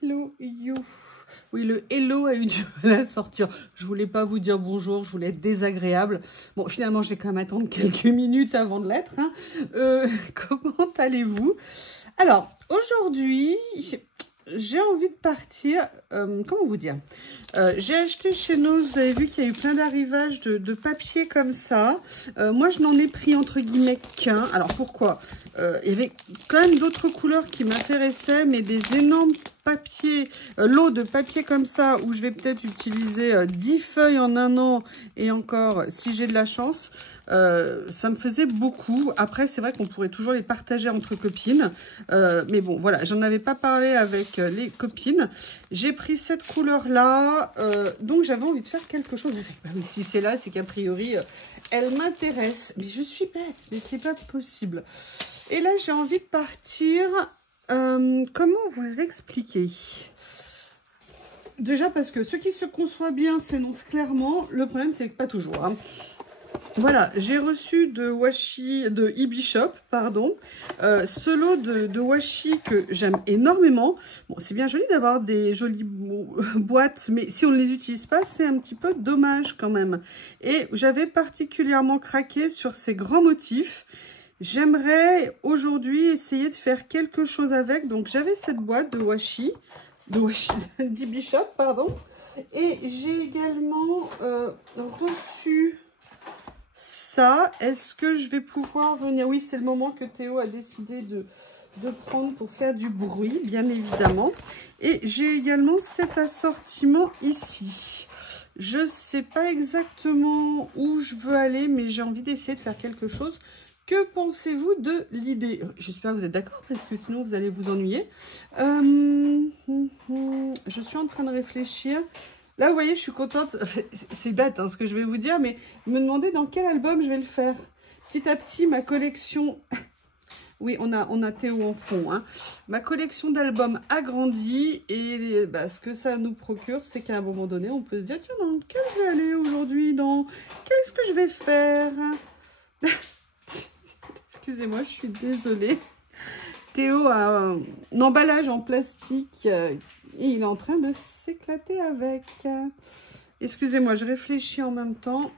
Hello you. Oui, le hello a eu du mal à sortir. Je voulais pas vous dire bonjour, je voulais être désagréable. Bon, finalement, je vais quand même attendre quelques minutes avant de l'être. Hein. Comment allez-vous? Alors, aujourd'hui, j'ai envie de partir. Comment vous dire? J'ai acheté chez nous, vous avez vu qu'il y a eu plein d'arrivages de papier comme ça. Moi, je n'en ai pris entre guillemets qu'un. Alors, pourquoi? Il y avait quand même d'autres couleurs qui m'intéressaient, mais des énormes papiers, lots de papier comme ça, où je vais peut-être utiliser 10 feuilles en un an, et encore, si j'ai de la chance, ça me faisait beaucoup. Après, c'est vrai qu'on pourrait toujours les partager entre copines, mais bon, voilà, j'en avais pas parlé avec les copines. J'ai pris cette couleur-là, donc j'avais envie de faire quelque chose. Bah oui, si c'est là, c'est qu'a priori, elle m'intéresse. Mais je suis bête, mais c'est pas possible. Et là, j'ai envie de partir. Comment vous expliquer? Déjà parce que ce qui se conçoit bien s'énonce clairement. Le problème, c'est que pas toujours. Hein. Voilà, j'ai reçu de washi, de eBishop, pardon, ce lot de washi que j'aime énormément. Bon, c'est bien joli d'avoir des jolies boîtes, mais si on ne les utilise pas, c'est un petit peu dommage quand même. Et j'avais particulièrement craqué sur ces grands motifs. J'aimerais aujourd'hui essayer de faire quelque chose avec. Donc, j'avais cette boîte de washi, d'eBishop, pardon. Et j'ai également reçu ça. Est-ce que je vais pouvoir venir? Oui, c'est le moment que Théo a décidé de prendre pour faire du bruit, bien évidemment. Et j'ai également cet assortiment ici. Je ne sais pas exactement où je veux aller, mais j'ai envie d'essayer de faire quelque chose. Que pensez-vous de l'idée? J'espère que vous êtes d'accord, parce que sinon vous allez vous ennuyer. Je suis en train de réfléchir. Là, vous voyez, je suis contente. C'est bête hein, ce que je vais vous dire, mais me demander dans quel album je vais le faire. Petit à petit, ma collection... Oui, on a Théo en fond. Hein. Ma collection d'albums a grandi et bah, ce que ça nous procure, c'est qu'à un moment donné, on peut se dire, tiens, dans quel je vais aller aujourd'hui? Qu'est-ce que je vais faire? Excusez-moi, je suis désolée. Théo a un emballage en plastique et il est en train de s'éclater avec. Excusez-moi, je réfléchis en même temps.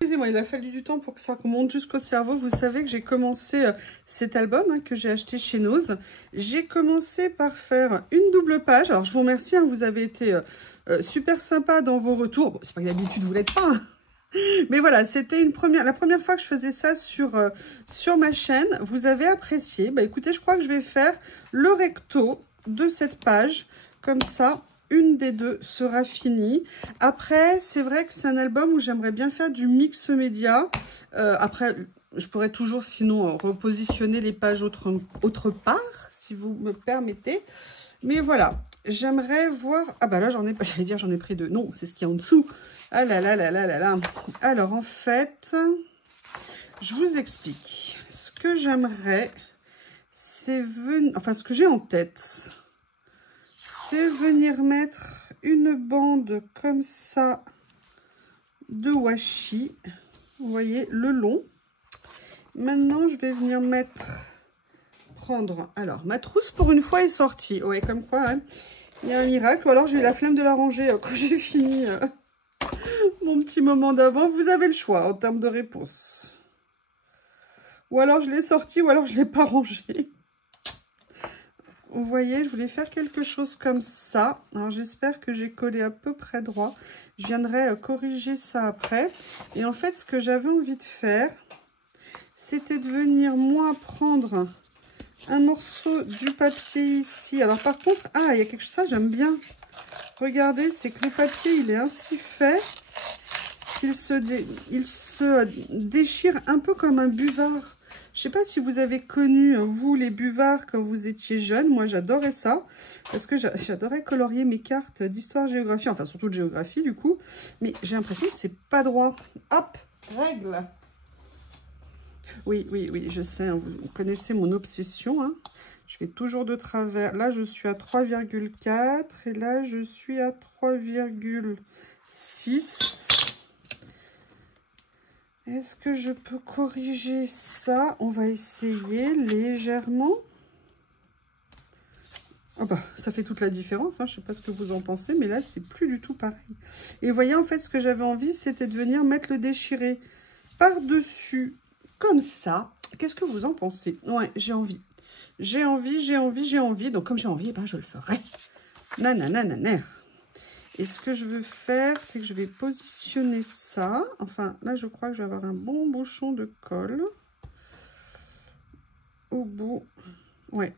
Excusez-moi, il a fallu du temps pour que ça remonte jusqu'au cerveau. Vous savez que j'ai commencé cet album hein, que j'ai acheté chez Nose. J'ai commencé par faire une double page. Alors, je vous remercie, hein, vous avez été super sympa dans vos retours. Bon, c'est pas que d'habitude, vous l'êtes pas, hein. Mais voilà, c'était la première fois que je faisais ça sur ma chaîne. Vous avez apprécié. Bah écoutez, je crois que je vais faire le recto de cette page. Comme ça, une des deux sera finie. Après, c'est vrai que c'est un album où j'aimerais bien faire du mix média. Après, je pourrais toujours sinon repositionner les pages autre part, si vous me permettez. Mais voilà, j'aimerais voir... Ah bah là, j'allais dire j'en ai pris deux. Non, c'est ce qu'il y a en dessous. Ah là là là là là là. Alors en fait, je vous explique. Ce que j'aimerais, c'est venir... Enfin, ce que j'ai en tête, c'est venir mettre une bande comme ça de washi. Vous voyez, le long. Maintenant, je vais venir prendre... Alors, ma trousse, pour une fois, est sortie. Ouais, comme quoi, hein, il y a un miracle. Ou alors, j'ai eu la flemme de la ranger quand j'ai fini... mon petit moment d'avant, vous avez le choix en termes de réponse. Ou alors je l'ai sorti, ou alors je ne l'ai pas rangé. Vous voyez, je voulais faire quelque chose comme ça. Alors j'espère que j'ai collé à peu près droit. Je viendrai corriger ça après. Et en fait, ce que j'avais envie de faire, c'était de venir, moi, prendre un morceau du papier ici. Alors par contre, ah, il y a quelque chose, ça j'aime bien. Regardez, c'est que le papier, il est ainsi fait. Il se déchire un peu comme un buvard. Je ne sais pas si vous avez connu, vous, les buvards quand vous étiez jeune. Moi, j'adorais ça. Parce que j'adorais colorier mes cartes d'histoire-géographie. Enfin, surtout de géographie, du coup. Mais j'ai l'impression que c'est pas droit. Hop, règle. Oui, oui, oui, je sais. Hein, vous connaissez mon obsession. Hein. Je fais toujours de travers. Là, je suis à 3,4. Et là, je suis à 3,6. Est-ce que je peux corriger ça? On va essayer légèrement. Oh bah, ça fait toute la différence, hein. Je ne sais pas ce que vous en pensez, mais là, c'est plus du tout pareil. Et vous voyez, en fait, ce que j'avais envie, c'était de venir mettre le déchiré par-dessus, comme ça. Qu'est-ce que vous en pensez? Ouais, j'ai envie. J'ai envie, j'ai envie, j'ai envie. Donc, comme j'ai envie, eh ben, je le ferai. Nananananer. Et ce que je veux faire, c'est que je vais positionner ça. Enfin, là, je crois que je vais avoir un bon bouchon de colle. Au bout. Ouais.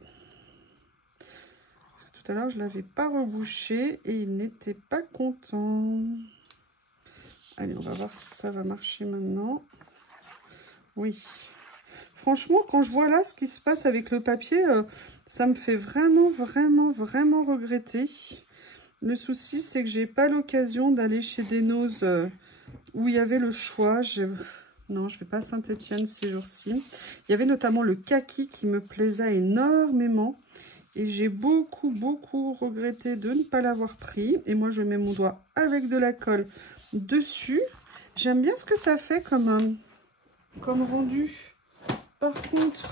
Tout à l'heure, je ne l'avais pas rebouché et il n'était pas content. Allez, on va voir si ça va marcher maintenant. Oui. Franchement, quand je vois là ce qui se passe avec le papier, ça me fait vraiment, vraiment, vraiment regretter. Le souci, c'est que j'ai pas l'occasion d'aller chez Denose où il y avait le choix. Non, je vais pas à Saint-Étienne ces jours-ci. Il y avait notamment le kaki qui me plaisait énormément. Et j'ai beaucoup, beaucoup regretté de ne pas l'avoir pris. Et moi, je mets mon doigt avec de la colle dessus. J'aime bien ce que ça fait comme rendu. Par contre,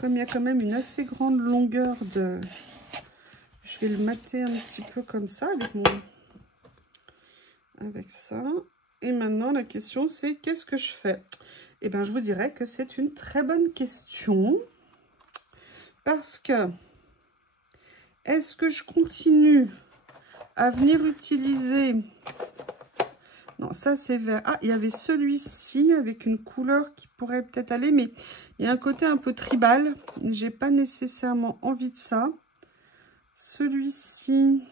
comme il y a quand même une assez grande longueur de... Je vais le mater un petit peu comme ça avec ça. Et maintenant, la question, c'est qu'est-ce que je fais? Eh bien, je vous dirais que c'est une très bonne question. Parce que, est-ce que je continue à venir utiliser... Non, ça, c'est vert. Ah, il y avait celui-ci avec une couleur qui pourrait peut-être aller. Mais il y a un côté un peu tribal. J'ai pas nécessairement envie de ça. Celui-ci...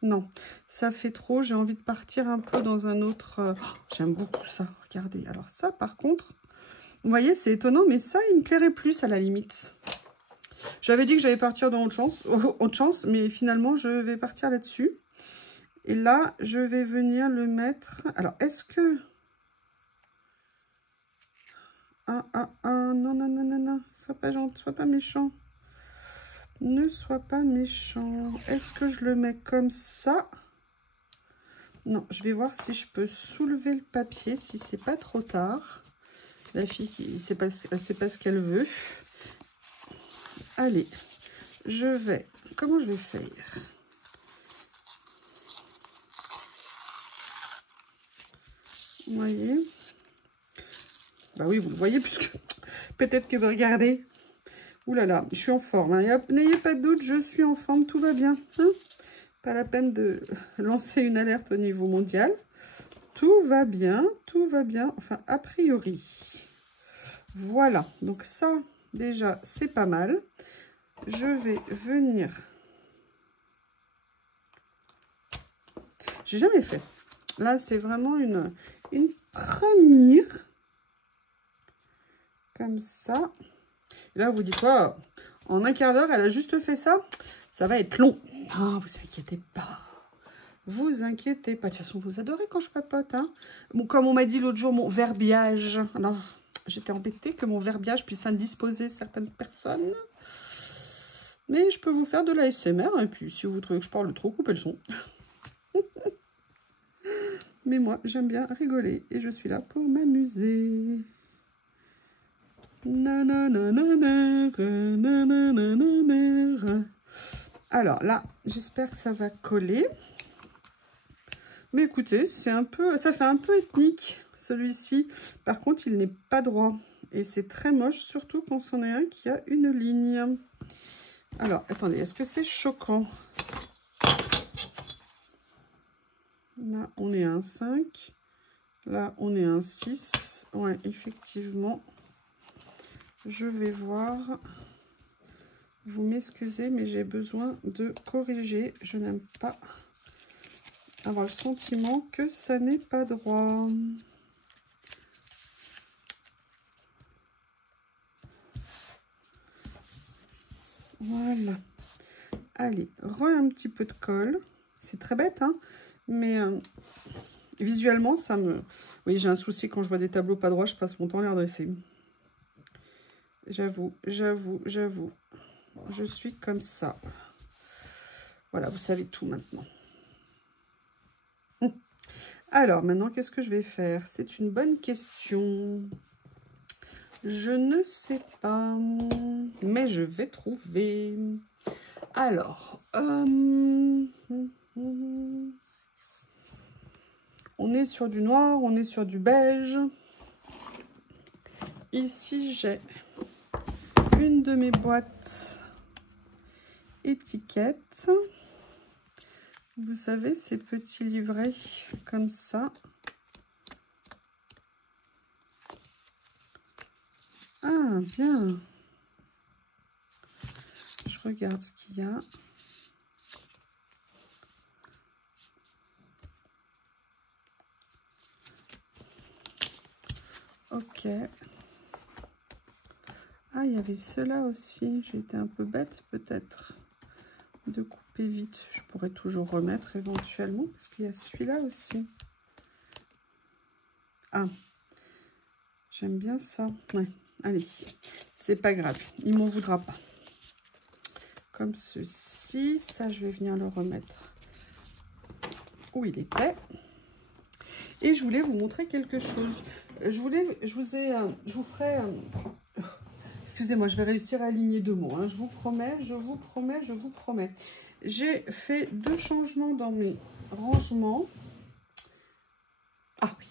Non, ça fait trop. J'ai envie de partir un peu dans un autre... J'aime beaucoup ça. Regardez. Alors ça, par contre, vous voyez, c'est étonnant. Mais ça, il me plairait plus à la limite. J'avais dit que j'allais partir dans autre chance. Mais finalement, je vais partir là-dessus. Et là, je vais venir le mettre... Alors, est-ce que... non, non, non, non, non. Sois pas gentil, sois pas méchant. Ne sois pas méchant. Est-ce que je le mets comme ça? Non, je vais voir si je peux soulever le papier, si c'est pas trop tard. La fille, elle sait pas ce qu'elle veut. Allez, je vais... Comment je vais faire? Vous voyez? Bah oui, vous le voyez, puisque peut-être que vous regardez. Ouh là là, je suis en forme. Hein. N'ayez pas de doute, je suis en forme, tout va bien. Hein, pas la peine de lancer une alerte au niveau mondial. Tout va bien, enfin a priori. Voilà, donc ça, déjà, c'est pas mal. Je vais venir... J'ai jamais fait. Là, c'est vraiment une première. Comme ça. Et là, vous dites quoi? En un quart d'heure, elle a juste fait ça. Ça va être long. Non, vous inquiétez pas. Vous inquiétez pas. De toute façon, vous adorez quand je papote. Hein. Bon, comme on m'a dit l'autre jour, mon verbiage. Alors, j'étais embêtée que mon verbiage puisse indisposer certaines personnes. Mais je peux vous faire de la l'ASMR. Et puis, si vous trouvez que je parle trop, coupez le son. Mais moi, j'aime bien rigoler. Et je suis là pour m'amuser. Alors là, j'espère que ça va coller. Mais écoutez, c'est un peu, ça fait un peu ethnique celui-ci. Par contre, il n'est pas droit et c'est très moche, surtout quand on est un qui a une ligne. Alors, attendez, est-ce que c'est choquant? Là, on est à un 5. Là, on est à un 6. Ouais, effectivement. Je vais voir. Vous m'excusez, mais j'ai besoin de corriger. Je n'aime pas avoir le sentiment que ça n'est pas droit. Voilà. Allez, un petit peu de colle. C'est très bête, hein, mais visuellement, ça me... Oui, j'ai un souci quand je vois des tableaux pas droits, je passe mon temps à les redresser. J'avoue. Je suis comme ça. Voilà, vous savez tout maintenant. Alors, maintenant, qu'est-ce que je vais faire? C'est une bonne question. Je ne sais pas. mais je vais trouver. Alors, on est sur du noir, on est sur du beige. Ici, j'ai une de mes boîtes étiquettes. Vous savez, ces petits livrets comme ça. Ah, bien. Je regarde ce qu'il y a. Ok. Ah, il y avait cela aussi. J'ai été un peu bête peut-être de couper vite. Je pourrais toujours remettre éventuellement parce qu'il y a celui-là aussi. Ah, j'aime bien ça. Ouais, allez, c'est pas grave. Il m'en voudra pas. Comme ceci. Ça, je vais venir le remettre où il était. Et je voulais vous montrer quelque chose. Je vous ferai... Excusez-moi, je vais réussir à aligner deux mots. Hein. Je vous promets, je vous promets, je vous promets. J'ai fait 2 changements dans mes rangements. Ah oui.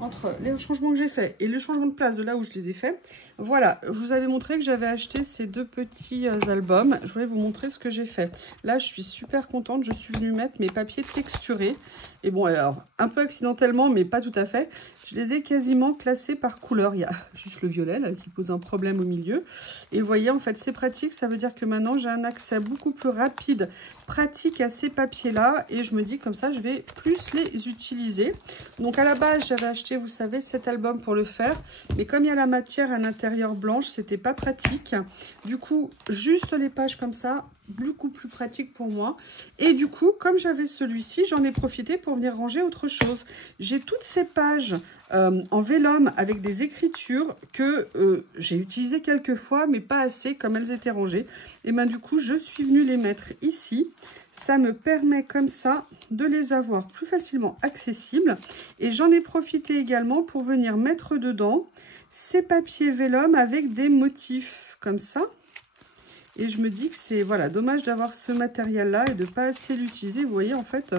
Entre les changements que j'ai fait et le changement de place de là où je les ai faits, voilà, je vous avais montré que j'avais acheté ces 2 petits albums. Je voulais vous montrer ce que j'ai fait. Là, je suis super contente. Je suis venue mettre mes papiers texturés. Et bon, alors, un peu accidentellement, mais pas tout à fait. Je les ai quasiment classés par couleur. Il y a juste le violet là, qui pose un problème au milieu. Et vous voyez, en fait, c'est pratique. Ça veut dire que maintenant, j'ai un accès beaucoup plus rapide, pratique à ces papiers-là. Et je me dis, comme ça, je vais plus les utiliser. Donc, à la base, j'avais acheté, vous savez, cet album pour le faire. Mais comme il y a la matière à l'intérieur blanche, c'était pas pratique. Du coup, juste les pages comme ça, beaucoup plus pratique pour moi. Et du coup, comme j'avais celui-ci, j'en ai profité pour venir ranger autre chose. J'ai toutes ces pages en vélum avec des écritures que j'ai utilisées quelques fois, mais pas assez comme elles étaient rangées. Et bien du coup, je suis venue les mettre ici. Ça me permet comme ça de les avoir plus facilement accessibles. Et j'en ai profité également pour venir mettre dedans ces papiers vélum avec des motifs comme ça. Et je me dis que c'est voilà, dommage d'avoir ce matériel-là et de ne pas assez l'utiliser. Vous voyez, en fait,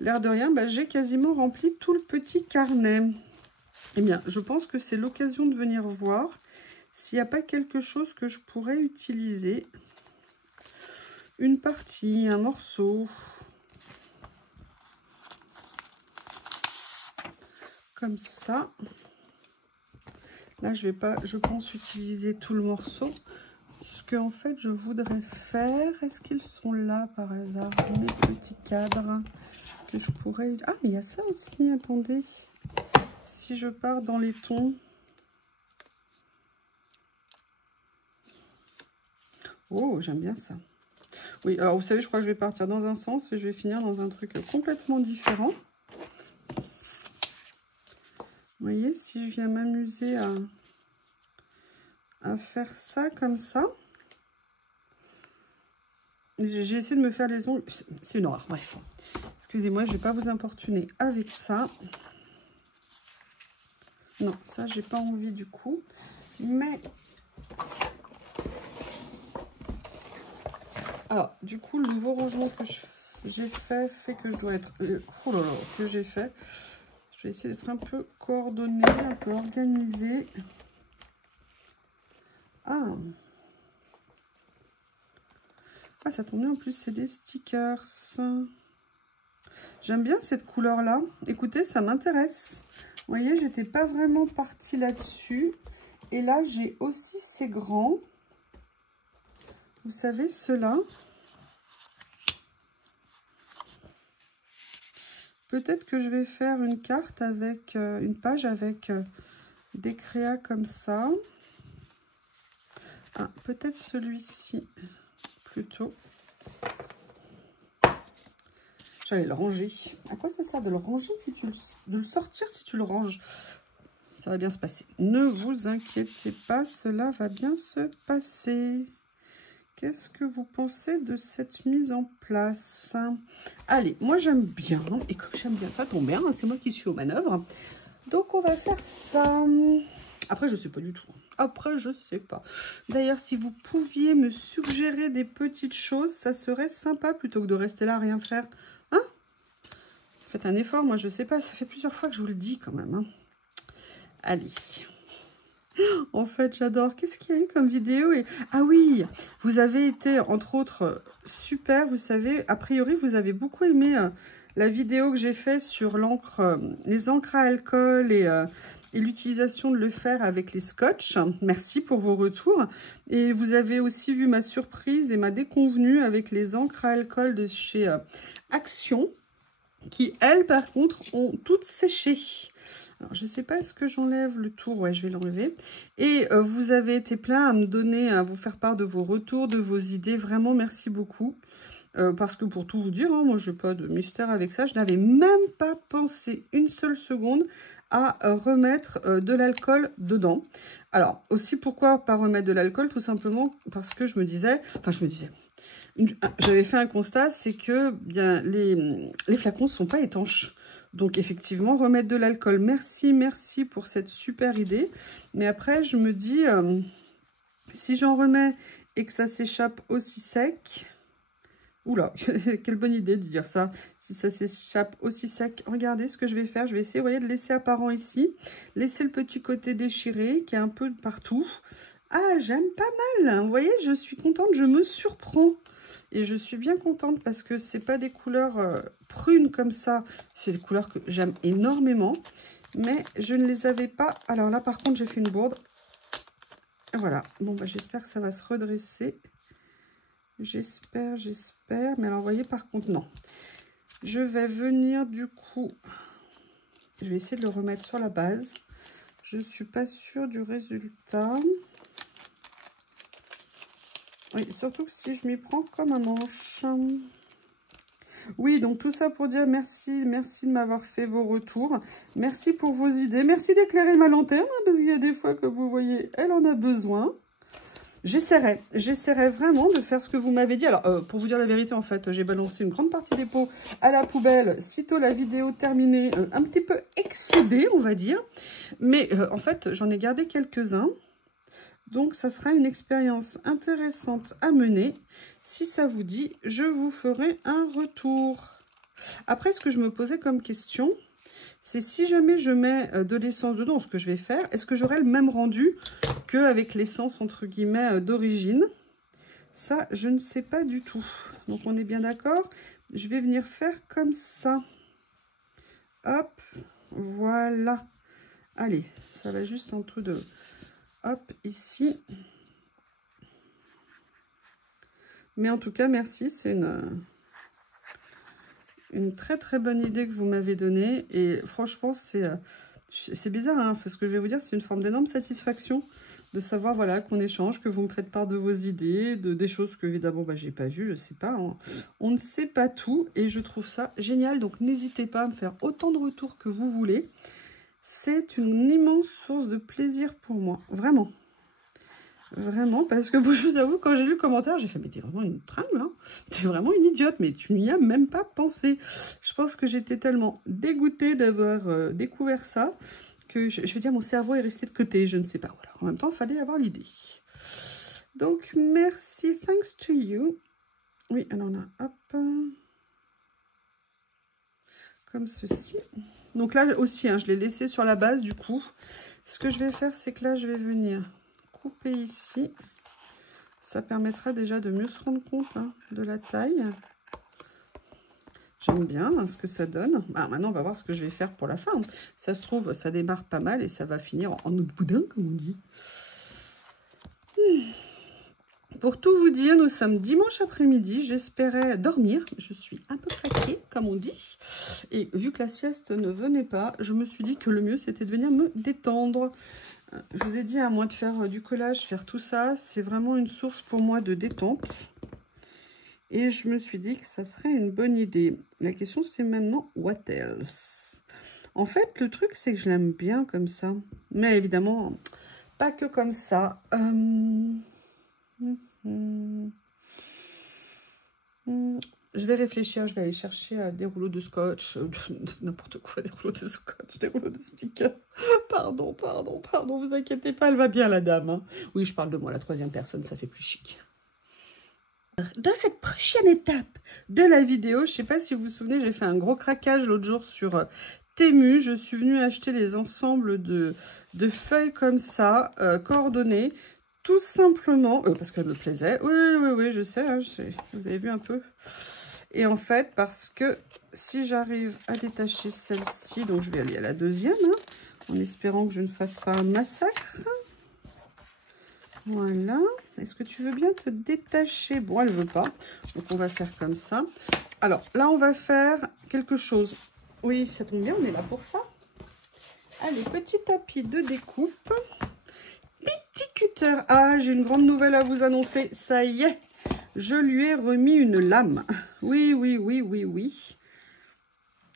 l'air de rien, j'ai quasiment rempli tout le petit carnet. Eh bien, je pense que c'est l'occasion de venir voir s'il n'y a pas quelque chose que je pourrais utiliser. Une partie, un morceau. Comme ça. Là, je vais pas, je pense, utiliser tout le morceau. Ce que en fait je voudrais faire, est-ce qu'ils sont là par hasard, mes petits cadres que je pourrais... Ah, mais il y a ça aussi, attendez. Si je pars dans les tons... Oh, j'aime bien ça. Oui, alors vous savez, je crois que je vais partir dans un sens et je vais finir dans un truc complètement différent. Vous voyez, si je viens m'amuser à faire ça comme ça... J'ai essayé de me faire les ongles. C'est une horreur, bref. Excusez-moi, je ne vais pas vous importuner avec ça. Non, ça, j'ai pas envie du coup. Mais... Alors, du coup, le nouveau rangement que j'ai fait que je dois être... Oh là là, que j'ai fait. Je vais essayer d'être un peu coordonnée, un peu organisée. Ah, ça tombe bien, en plus, c'est des stickers. J'aime bien cette couleur-là. Écoutez, ça m'intéresse. Vous voyez, j'étais pas vraiment partie là-dessus. Et là, j'ai aussi ces grands. Vous savez, ceux-là. Peut-être que je vais faire une carte avec une page avec des créas comme ça. Ah, peut-être celui-ci plutôt. J'allais le ranger. À quoi ça sert de le ranger si de le sortir si tu le ranges? Ça va bien se passer. Ne vous inquiétez pas, cela va bien se passer. Qu'est-ce que vous pensez de cette mise en place? Allez, moi j'aime bien. Et comme j'aime bien, ça tombe bien. C'est moi qui suis aux manœuvres. Donc on va faire ça. Après, je sais pas du tout. Après, je sais pas. D'ailleurs, si vous pouviez me suggérer des petites choses, ça serait sympa plutôt que de rester là à rien faire. Hein? Faites un effort, moi je sais pas, ça fait plusieurs fois que je vous le dis quand même. Hein. Allez. En fait, j'adore. Qu'est-ce qu'il y a eu comme vidéo et... Ah oui, vous avez été, entre autres, super. Vous savez, a priori, vous avez beaucoup aimé la vidéo que j'ai faite sur l'encre, les encres à alcool et l'utilisation de le faire avec les scotch. Merci pour vos retours. Et vous avez aussi vu ma surprise et ma déconvenue avec les encres à alcool de chez Action, qui, elles, par contre, ont toutes séché. Alors, je ne sais pas, est-ce que j'enlève le tour? Ouais, je vais l'enlever. Et vous avez été plein à me donner, à vous faire part de vos retours, de vos idées. Vraiment, merci beaucoup. Parce que pour tout vous dire, hein, moi, je n'ai pas de mystère avec ça. Je n'avais même pas pensé une seule seconde à remettre de l'alcool dedans. Alors, aussi, pourquoi pas remettre de l'alcool? Tout simplement parce que je me disais... Enfin, j'avais fait un constat, c'est que bien les flacons ne sont pas étanches. Donc, effectivement, remettre de l'alcool. Merci, merci pour cette super idée. Mais après, je me dis, si j'en remets et que ça s'échappe aussi sec... Oula, quelle bonne idée de dire ça. Si ça s'échappe aussi sec, regardez ce que je vais faire. Je vais essayer, vous voyez, de laisser apparent ici. Laisser le petit côté déchiré qui est un peu partout. Ah, j'aime pas mal. Vous voyez, je suis contente, je me surprends. Et je suis bien contente parce que c'est pas des couleurs prunes comme ça. C'est des couleurs que j'aime énormément. Mais je ne les avais pas. Alors là, par contre, j'ai fait une bourde. Voilà. Bon, bah, j'espère que ça va se redresser. J'espère. Mais alors, vous voyez, par contre, non. Je vais venir, du coup... Je vais essayer de le remettre sur la base. Je suis pas sûre du résultat. Oui, surtout que si je m'y prends comme un manche. Oui, donc tout ça pour dire merci de m'avoir fait vos retours. Merci pour vos idées. Merci d'éclairer ma lanterne, hein, parce qu'il y a des fois que vous voyez, elle en a besoin. J'essaierai vraiment de faire ce que vous m'avez dit. Alors, pour vous dire la vérité, en fait, j'ai balancé une grande partie des pots à la poubelle, sitôt la vidéo terminée, un petit peu excédée, on va dire. Mais en fait, j'en ai gardé quelques-uns. Donc, ça sera une expérience intéressante à mener. Si ça vous dit, je vous ferai un retour. Après, ce que je me posais comme question, c'est si jamais je mets de l'essence dedans, ce que je vais faire, est-ce que j'aurai le même rendu qu'avec l'essence, entre guillemets, d'origine? Ça, je ne sais pas du tout. Donc, on est bien d'accord. Je vais venir faire comme ça. Hop, voilà. Allez, ça va juste en dessous de... Hop, ici. Mais en tout cas, merci. C'est une très très bonne idée que vous m'avez donnée. Et franchement, c'est bizarre, hein, parce que je vais vous dire, c'est une forme d'énorme satisfaction de savoir, voilà, qu'on échange, que vous me faites part de vos idées, des choses que, évidemment, bah, j'ai pas vues, je sais pas. Hein. On ne sait pas tout et je trouve ça génial. Donc, n'hésitez pas à me faire autant de retours que vous voulez. C'est une immense source de plaisir pour moi, vraiment. Vraiment, parce que je vous avoue, quand j'ai lu le commentaire, j'ai fait, mais t'es vraiment une tringle, hein. T'es vraiment une idiote, mais tu n'y as même pas pensé. Je pense que j'étais tellement dégoûtée d'avoir découvert ça, que je veux dire, mon cerveau est resté de côté, je ne sais pas. Voilà. En même temps, il fallait avoir l'idée. Donc, merci, thanks to you. Oui, alors là, hop, comme ceci. Donc là aussi, hein, je l'ai laissé sur la base, du coup. Ce que je vais faire, c'est que là, je vais venir... couper ici, ça permettra déjà de mieux se rendre compte hein, de la taille. J'aime bien hein, ce que ça donne. Ah, maintenant on va voir ce que je vais faire pour la fin. Ça se trouve, ça démarre pas mal et ça va finir en autre boudin comme on dit. Pour tout vous dire, nous sommes dimanche après-midi. J'espérais dormir. Je suis un peu craquée, comme on dit. Et vu que la sieste ne venait pas, je me suis dit que le mieux, c'était de venir me détendre. Je vous ai dit, à moins de faire du collage, faire tout ça, c'est vraiment une source pour moi de détente. Et je me suis dit que ça serait une bonne idée. La question, c'est maintenant, what else? En fait, le truc, c'est que je l'aime bien comme ça. Mais évidemment, pas que comme ça. je vais réfléchir, je vais aller chercher des rouleaux de scotch, n'importe quoi, des rouleaux de scotch, des rouleaux de stickers. Pardon, vous inquiétez pas, elle va bien la dame. Hein. Oui, je parle de moi, la troisième personne, ça fait plus chic. Dans cette prochaine étape de la vidéo, je ne sais pas si vous vous souvenez, j'ai fait un gros craquage l'autre jour sur Temu. Je suis venue acheter les ensembles de feuilles comme ça, coordonnées. Tout simplement, parce qu'elle me plaisait. Oui, je sais, hein, vous avez vu un peu. Et en fait, parce que si j'arrive à détacher celle-ci, donc je vais aller à la deuxième, hein, en espérant que je ne fasse pas un massacre. Voilà. Est-ce que tu veux bien te détacher? Bon, elle ne veut pas, donc on va faire comme ça. Alors, là, on va faire quelque chose. Oui, ça tombe bien, on est là pour ça. Allez, petit tapis de découpe. Petit cutter. Ah, j'ai une grande nouvelle à vous annoncer. Ça y est, je lui ai remis une lame. Oui.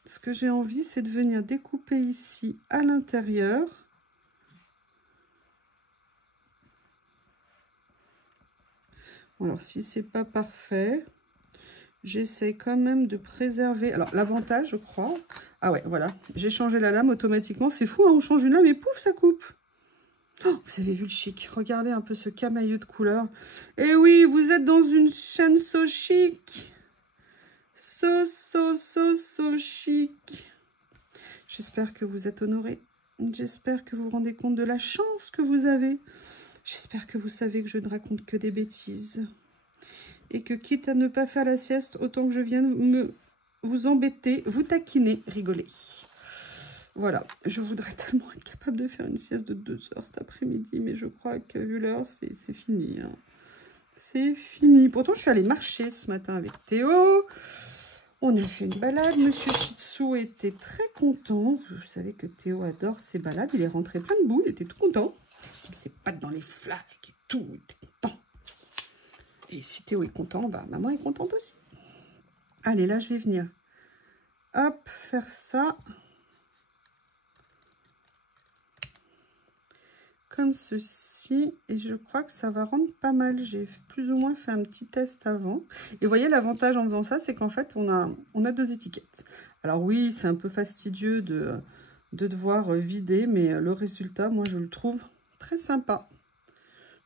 Ce que j'ai envie, c'est de venir découper ici à l'intérieur. Alors, si c'est pas parfait, j'essaie quand même de préserver. Alors, l'avantage, je crois... Ah ouais, voilà. J'ai changé la lame automatiquement. C'est fou, hein, on change une lame et pouf, ça coupe. Oh, vous avez vu le chic. Regardez un peu ce camailleux de couleur. Et oui, vous êtes dans une chaîne so chic. So chic. J'espère que vous êtes honorés. J'espère que vous vous rendez compte de la chance que vous avez. J'espère que vous savez que je ne raconte que des bêtises. Et que quitte à ne pas faire la sieste, autant que je vienne vous embêter, vous taquiner, rigoler. Voilà, je voudrais tellement être capable de faire une sieste de 2 heures cet après-midi, mais je crois que vu l'heure, c'est fini. Hein. C'est fini. Pourtant, je suis allée marcher ce matin avec Théo. On a fait une balade. Monsieur Shih Tzu était très content. Vous savez que Théo adore ses balades. Il est rentré plein de boue. Il était tout content. Il s'est pas dans les flaques et tout. Il était content. Et si Théo est content, bah, maman est contente aussi. Allez, là, je vais venir. Hop, faire ça. Comme ceci, et je crois que ça va rendre pas mal. J'ai plus ou moins fait un petit test avant. Et vous voyez, l'avantage en faisant ça, c'est qu'en fait, on a 2 étiquettes. Alors oui, c'est un peu fastidieux de devoir vider, mais le résultat, moi, je le trouve très sympa.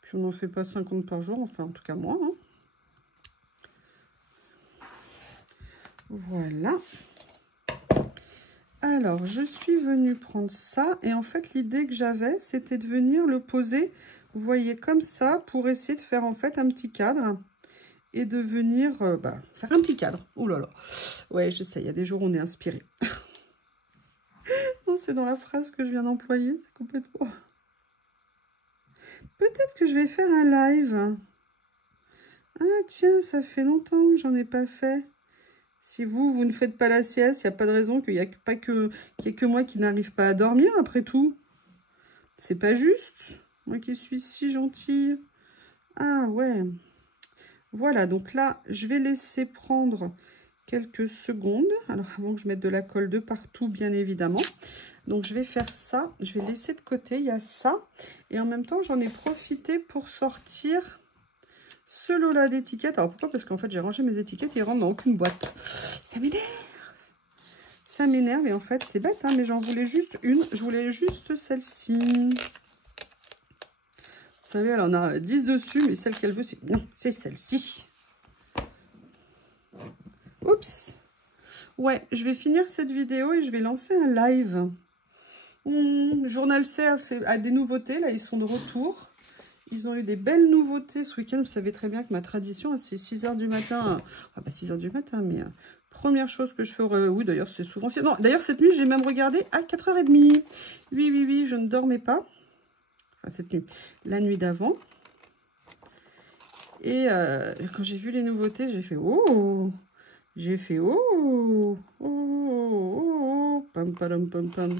Puis on n'en fait pas 50 par jour, enfin, en tout cas, moi. Hein. Voilà. Alors, je suis venue prendre ça. Et en fait, l'idée que j'avais, c'était de venir le poser, vous voyez, comme ça, pour essayer de faire en fait un petit cadre. Et de venir faire un petit cadre. Ouh là là. Ouais, je sais, il y a des jours où on est inspiré. Non, c'est dans la phrase que je viens d'employer. C'est complètement... Peut-être que je vais faire un live. Ah, tiens, ça fait longtemps que j'en ai pas fait. Si vous ne faites pas la sieste, il n'y a pas de raison qu'il n'y ait que moi qui n'arrive pas à dormir, après tout. C'est pas juste. Moi qui suis si gentille. Ah, ouais. Voilà, donc là, je vais laisser prendre quelques secondes. Alors, avant que je mette de la colle de partout, bien évidemment. Donc, je vais faire ça. Je vais laisser de côté, il y a ça. Et en même temps, j'en ai profité pour sortir... ce lot-là d'étiquettes. Alors pourquoi? Parce qu'en fait, j'ai rangé mes étiquettes et ils rentrent dans aucune boîte. Ça m'énerve. Ça m'énerve et en fait, c'est bête, hein, mais j'en voulais juste une. Je voulais juste celle-ci. Vous savez, elle en a 10 dessus, mais celle qu'elle veut, c'est... Non, c'est celle-ci. Oups. Ouais, je vais finir cette vidéo et je vais lancer un live. Journal C a des nouveautés. Là, ils sont de retour. Ils ont eu des belles nouveautés ce week-end. Vous savez très bien que ma tradition, c'est 6 h du matin. Enfin, pas 6 h du matin, mais première chose que je ferai... Oui, d'ailleurs, c'est souvent... Non, d'ailleurs, cette nuit, j'ai même regardé à 4 h 30. Oui, je ne dormais pas. Enfin, cette nuit. La nuit d'avant. Et quand j'ai vu les nouveautés, j'ai fait... Oh! J'ai fait... Oh! Oh! Pam, pam, pam, pam.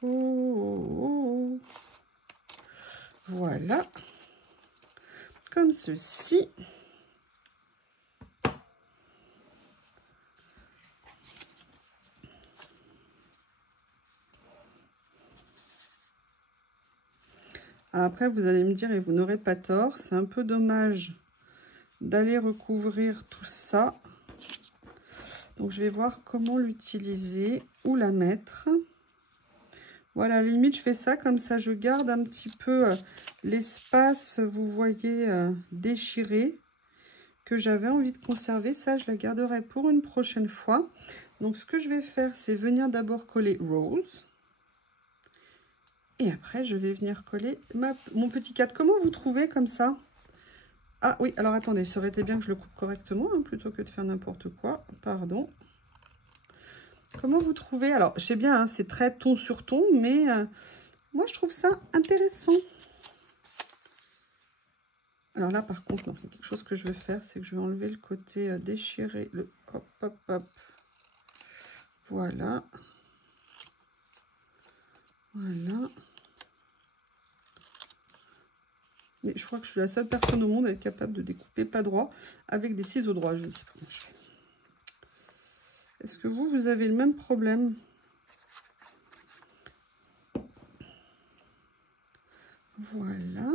Oh! Voilà. Comme ceci. Après, vous allez me dire, et vous n'aurez pas tort, c'est un peu dommage d'aller recouvrir tout ça Donc, je vais voir comment l'utiliser, où la mettre. Voilà, à la limite, je fais ça, comme ça, je garde un petit peu l'espace, vous voyez, déchiré, que j'avais envie de conserver. Ça, je la garderai pour une prochaine fois. Donc, ce que je vais faire, c'est venir d'abord coller Rose. Et après, je vais venir coller mon petit 4. Comment vous trouvez comme ça? Ah oui, alors attendez, ça aurait été bien que je le coupe correctement, hein, plutôt que de faire n'importe quoi. Pardon. Comment vous trouvez? Alors, je sais bien, hein, c'est très ton sur ton, mais moi, je trouve ça intéressant. Alors là, par contre, non, il y a quelque chose que je vais faire, c'est que je vais enlever le côté déchiré. Hop, hop, hop. Voilà. Voilà. Mais je crois que je suis la seule personne au monde à être capable de découper pas droit avec des ciseaux droits. Je ne sais pas comment je fais. Est-ce que vous avez le même problème? Voilà.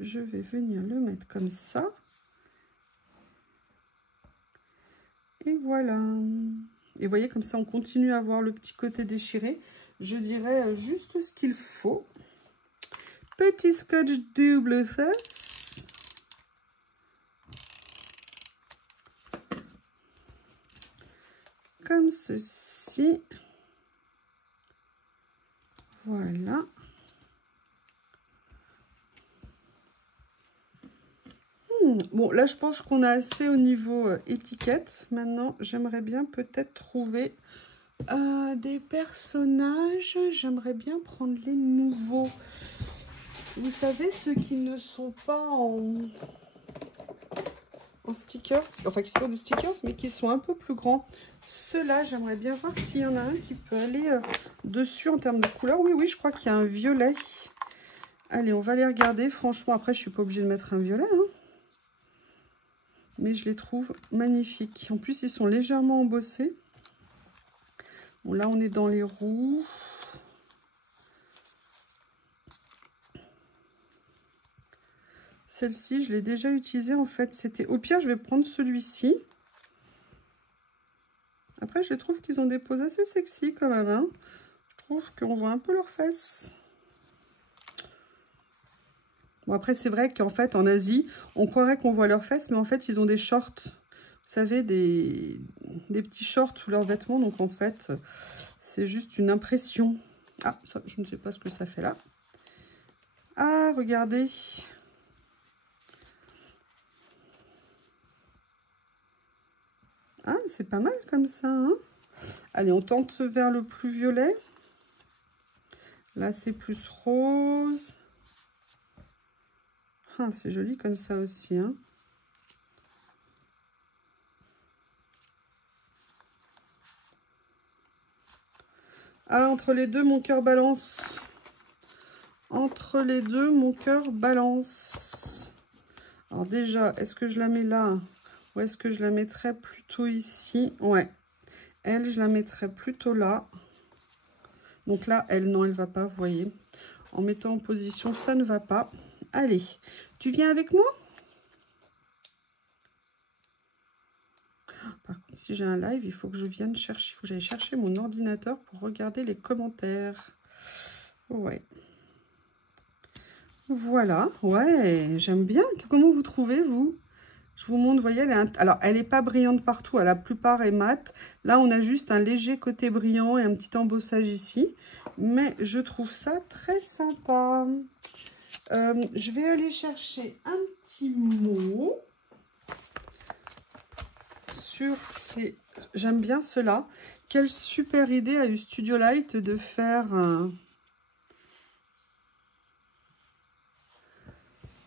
Je vais venir le mettre comme ça. Et voilà. Et vous voyez, comme ça, on continue à voir le petit côté déchiré. Je dirais juste ce qu'il faut. Petit scotch double face. Comme ceci. Voilà. Bon, là, je pense qu'on a assez au niveau étiquette. Maintenant, j'aimerais bien peut-être trouver des personnages. J'aimerais bien prendre les nouveaux. Vous savez, ceux qui ne sont pas en stickers, enfin qui sont des stickers, mais qui sont un peu plus grands. Ceux-là, j'aimerais bien voir s'il y en a un qui peut aller dessus en termes de couleur. Oui, oui, je crois qu'il y a un violet. Allez, on va les regarder. Franchement, après, je suis pas obligée de mettre un violet, hein. Mais je les trouve magnifiques. En plus, ils sont légèrement embossés. Bon, là, on est dans les roux. Celle-ci, je l'ai déjà utilisée, en fait. C'était au pire, je vais prendre celui-ci. Après, je trouve qu'ils ont des poses assez sexy, quand même, hein. Je trouve qu'on voit un peu leurs fesses. Bon, après, c'est vrai qu'en fait, en Asie, on croirait qu'on voit leurs fesses, mais en fait, ils ont des shorts. Vous savez, des petits shorts sous leurs vêtements. Donc, en fait, c'est juste une impression. Ah, ça, je ne sais pas ce que ça fait là. Ah, regardez. Ah, c'est pas mal comme ça, hein. Allez, on tente vers le plus violet. Là, c'est plus rose. Ah, c'est joli comme ça aussi, hein. Ah, entre les deux, mon cœur balance. Entre les deux, mon cœur balance. Alors déjà, est-ce que je la mets là? Ou est-ce que je la mettrais plutôt ici? Ouais. Elle, je la mettrais plutôt là. Donc là, elle, non, elle va pas, vous voyez. En mettant en position, ça ne va pas. Allez, tu viens avec moi? Par contre, si j'ai un live, il faut que je vienne chercher. Il faut que j'aille chercher mon ordinateur pour regarder les commentaires. Ouais. Voilà. Ouais, j'aime bien. Comment vous trouvez, vous? Je vous montre, vous voyez, alors elle n'est pas brillante partout. La plupart est mat. Là, on a juste un léger côté brillant et un petit embossage ici. Mais je trouve ça très sympa. Je vais aller chercher un petit mot sur ces... J'aime bien cela. Quelle super idée a eu Studio Light de faire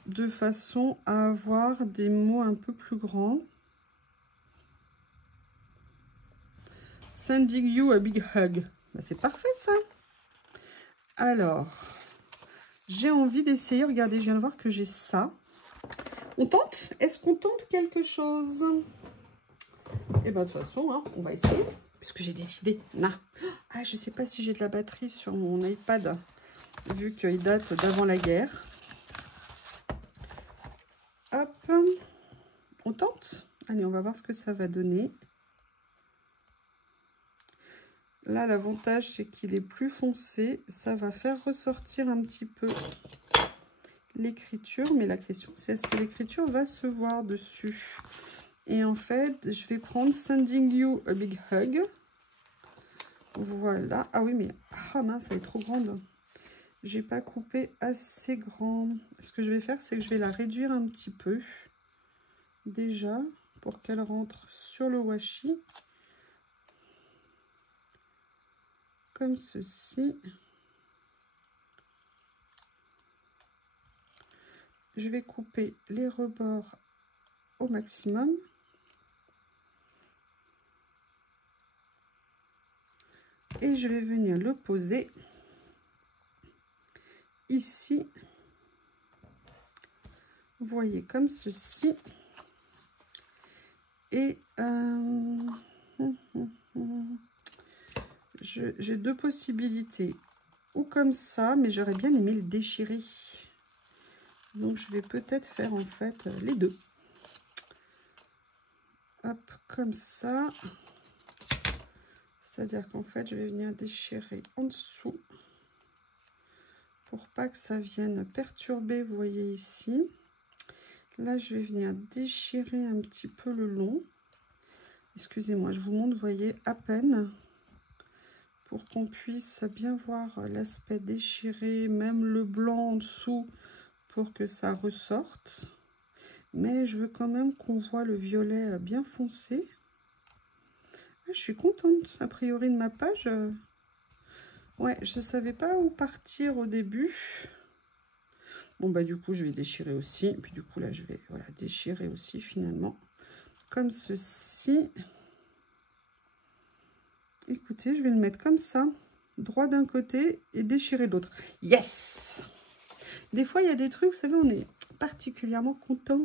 de façon à avoir des mots un peu plus grands. Sending you a big hug. Ben, c'est parfait ça. Alors, j'ai envie d'essayer. Regardez, je viens de voir que j'ai ça. On tente? Est-ce qu'on tente quelque chose? Et ben de toute façon, hein, on va essayer. Puisque j'ai décidé. Nah. Ah, je sais pas si j'ai de la batterie sur mon iPad. Vu qu'il date d'avant la guerre. Hop. On tente? Allez, on va voir ce que ça va donner. Là, l'avantage, c'est qu'il est plus foncé. Ça va faire ressortir un petit peu l'écriture. Mais la question, c'est est-ce que l'écriture va se voir dessus? Et en fait, je vais prendre Sending You a Big Hug. Voilà. Ah oui, mais... Ah mince, elle est trop grande. J'ai pas coupé assez grand. Ce que je vais faire, c'est que je vais la réduire un petit peu. Déjà, pour qu'elle rentre sur le washi. Comme ceci. Je vais couper les rebords au maximum. Et je vais venir le poser ici. Vous voyez, comme ceci. Et j'ai deux possibilités. Ou comme ça, mais j'aurais bien aimé le déchirer. Donc, je vais peut-être faire en fait les deux. Hop, comme ça. C'est-à-dire qu'en fait, je vais venir déchirer en dessous. Pour pas que ça vienne perturber, vous voyez ici. Là, je vais venir déchirer un petit peu le long. Excusez-moi, je vous montre, vous voyez, à peine. Pour qu'on puisse bien voir l'aspect déchiré, même le blanc en dessous, pour que ça ressorte. Mais je veux quand même qu'on voit le violet bien foncé. Ah, je suis contente, a priori, de ma page. Ouais, je ne savais pas où partir au début. Bon, bah du coup, je vais déchirer aussi. Et puis du coup, là, je vais voilà, déchirer aussi, finalement. Comme ceci. Écoutez, je vais le mettre comme ça. Droit d'un côté et déchirer de l'autre. Yes! Des fois, il y a des trucs, vous savez, on est particulièrement content.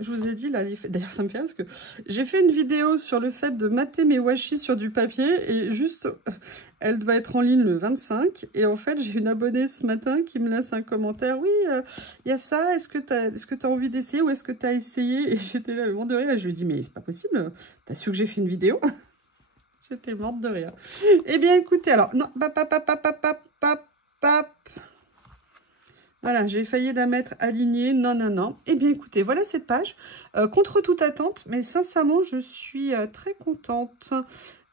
Je vous ai dit, là, d'ailleurs, ça me fait rire parce que j'ai fait une vidéo sur le fait de mater mes washi sur du papier et juste, elle va être en ligne le 25. Et en fait, j'ai une abonnée ce matin qui me laisse un commentaire. Oui, il y a ça, est-ce que tu as envie d'essayer ou est-ce que tu as essayé? Et j'étais là, le monde de rire. Et je lui ai dit, mais c'est pas possible, t'as su que j'ai fait une vidéo? J'étais morte de rire. Eh bien, écoutez, alors, non, voilà, j'ai failli la mettre alignée. Non, non, non. Eh bien, écoutez, voilà cette page. Contre toute attente, mais sincèrement, je suis très contente.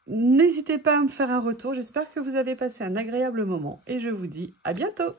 N'hésitez pas à me faire un retour. J'espère que vous avez passé un agréable moment. Et je vous dis à bientôt.